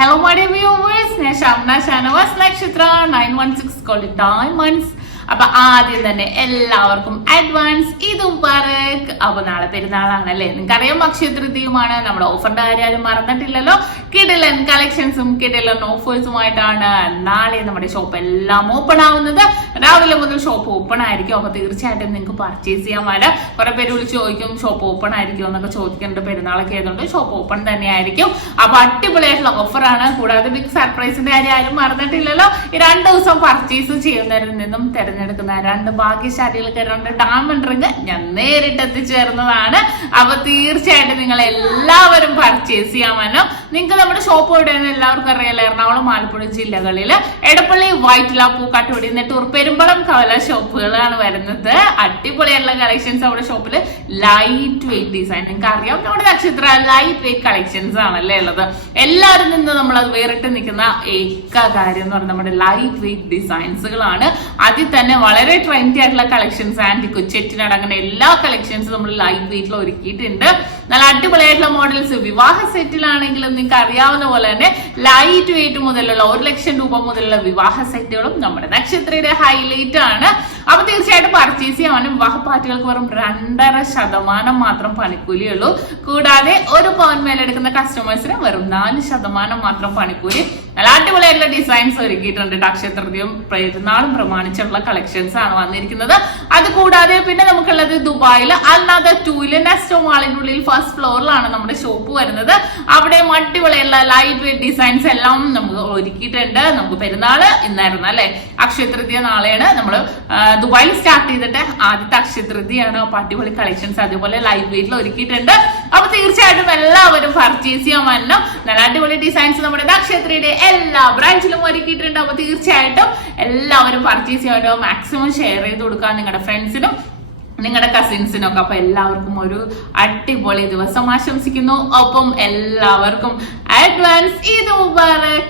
Hello my dear viewers, SHAMNA channel Nakshathra 916 called Diamonds. അപ്പൊ ആദ്യം തന്നെ എല്ലാവർക്കും അഡ്വാൻസ് ഇതും പറക്ക്. അപ്പൊ നാളെ പെരുന്നാളാണല്ലേ, നിങ്ങൾക്കറിയാം അക്ഷയ തൃതീയമാണ്. നമ്മുടെ ഓഫറിന്റെ കാര്യം ആരും മറന്നിട്ടില്ലല്ലോ. കിടിലൻ കളക്ഷൻസും കിടിലൻ ഓഫേഴ്സുമായിട്ടാണ് നാളെ നമ്മുടെ ഷോപ്പ് എല്ലാം ഓപ്പൺ ആവുന്നത്. രാവിലെ മുതൽ ഷോപ്പ് ഓപ്പൺ ആയിരിക്കും. അപ്പൊ തീർച്ചയായിട്ടും നിങ്ങൾക്ക് പർച്ചേസ് ചെയ്യാൻ വരാം. കുറെ പേര് വിളിച്ച് ചോദിക്കും ഷോപ്പ് ഓപ്പൺ ആയിരിക്കും എന്നൊക്കെ ചോദിക്കുന്നുണ്ട്. പെരുന്നാളൊക്കെ ആയതുകൊണ്ട് ഷോപ്പ് ഓപ്പൺ തന്നെ ആയിരിക്കും. അപ്പൊ അടിപൊളിയായിട്ടുള്ള ഓഫറാണ്. കൂടാതെ ബിഗ് സർപ്രൈസിന്റെ കാര്യം ആരും മറന്നിട്ടില്ലല്ലോ. ഈ 2 ദിവസം പർച്ചേസ് ചെയ്യുന്നവരിൽ നിന്നും എടുക്കുന്ന 2 ഭാഗ്യശാലികൾക്ക് 2 ഡയമണ്ട് റിംഗ് ഞാൻ നേരിട്ട് എത്തിച്ചേർന്നതാണ്. അപ്പൊ തീർച്ചയായിട്ടും നിങ്ങൾ എല്ലാവരും പർച്ചേസ് ചെയ്യാമല്ലോ. നിങ്ങൾക്ക് നമ്മുടെ ഷോപ്പ് എവിടെയെന്ന് എല്ലാവർക്കും അറിയാലോ. എറണാകുളം, ആലപ്പുഴ ജില്ലകളിൽ എടപ്പള്ളി, വൈറ്റില, പൂക്കാട്ടുപടി, നെട്ടൂർ, പെരുമ്പളം, കവലയ ഷോപ്പുകളാണ് വരുന്നത്. അടിപൊളിയായിട്ടുള്ള കളക്ഷൻസ് നമ്മുടെ ഷോപ്പിൽ. ലൈറ്റ് വെയിറ്റ് ഡിസൈൻ, നിങ്ങൾക്ക് അറിയാം നമ്മുടെ നക്ഷത്ര ലൈറ്റ് വെയിറ്റ് കളക്ഷൻസ് ആണല്ലേ ഉള്ളത്. എല്ലാവരും നിന്ന് നമ്മൾ അത് വേറിട്ട് നിൽക്കുന്ന ഏക കാര്യം എന്ന് പറഞ്ഞാൽ നമ്മുടെ ലൈറ്റ് വെയിറ്റ് ഡിസൈൻസുകളാണ്. അതിൽ തന്നെ വളരെ ട്രെൻഡി ആയിട്ടുള്ള കളക്ഷൻസ്, ആന്റിക്, ചെറ്റിനാട്, അങ്ങനെ എല്ലാ കളക്ഷൻസും നമ്മൾ ലൈറ്റ് വെയിറ്റിൽ ഒരുക്കിയിട്ടുണ്ട്. നല്ല അടിപൊളിയായിട്ടുള്ള മോഡൽസ്. വിവാഹ സെറ്റിലാണെങ്കിലും നിങ്ങൾക്ക് അറിയാവുന്ന പോലെ തന്നെ ലൈറ്റ് വെയിറ്റ് മുതലുള്ള 1 ലക്ഷം രൂപ മുതലുള്ള വിവാഹ സെറ്റുകളും നമ്മുടെ നക്ഷത്രയുടെ ഹൈലൈറ്റ് ആണ്. അപ്പൊ തീർച്ചയായിട്ടും പർച്ചേസ് ചെയ്യാനും വിവാഹ പാർട്ടികൾക്ക് വെറും 2.5% മാത്രം പണിക്കൂലിയുള്ളൂ. കൂടാതെ 1 പവൻ മേലെടുക്കുന്ന കസ്റ്റമേഴ്സിന് വെറും 4% മാത്രം പണിക്കൂലി. നല്ല അടിപൊളിയായിട്ടുള്ള ഡിസൈൻസ് ഒരുക്കിയിട്ടുണ്ട്. നക്ഷത്രയും പെരുന്നാളും പ്രമാണിച്ചുള്ള കളക്ഷൻസ് ആണ് വന്നിരിക്കുന്നത്. അത് കൂടാതെ പിന്നെ നമുക്കുള്ളത് ദുബായിൽ അല്ലാതെ 2 നെസ്റ്റോ മാളിനുള്ളിൽ ഫസ്റ്റ് ഫ്ലോറിലാണ് നമ്മുടെ ഷോപ്പ് വരുന്നത്. അവിടെ അടിപൊളിയുള്ള ലൈറ്റ് വെയിറ്റ് ഡിസൈൻസ് എല്ലാം നമുക്ക് ഒരുക്കിയിട്ടുണ്ട്. നമുക്ക് പെരുന്നാള് ഇന്നായിരുന്നു അല്ലെ, അക്ഷയ തൃതീയ നാളെയാണ്. നമ്മൾ ദുബായിൽ സ്റ്റാർട്ട് ചെയ്തിട്ട് ആദ്യത്തെ അക്ഷയ തൃതീയാണ്. അപ്പൊ അടിപൊളി കളക്ഷൻസ് അതുപോലെ ലൈറ്റ് വെയിറ്റിൽ ഒരുക്കിയിട്ടുണ്ട്. അപ്പൊ തീർച്ചയായിട്ടും എല്ലാവരും പർച്ചേസ് ചെയ്യാൻ വരണം. നല്ല അടിപൊളി ഡിസൈൻസ് നമ്മുടെ നക്ഷത്രയുടെ എല്ലാ ബ്രാഞ്ചിലും ഒരുക്കിയിട്ടുണ്ട്. അപ്പൊ തീർച്ചയായിട്ടും എല്ലാവരും പർച്ചേസ് ചെയ്യാനോ മാക്സിമം ഷെയർ ചെയ്ത് കൊടുക്കുക നിങ്ങളുടെ ഫ്രണ്ട്സിനും നിങ്ങളുടെ കസിൻസിനും ഒക്കെ. അപ്പൊ എല്ലാവർക്കും ഒരു അടിപൊളി ദിവസം ആശംസിക്കുന്നു. ഒപ്പം എല്ലാവർക്കും അഡ്വാൻസ് ഈദ് മുബാറക്.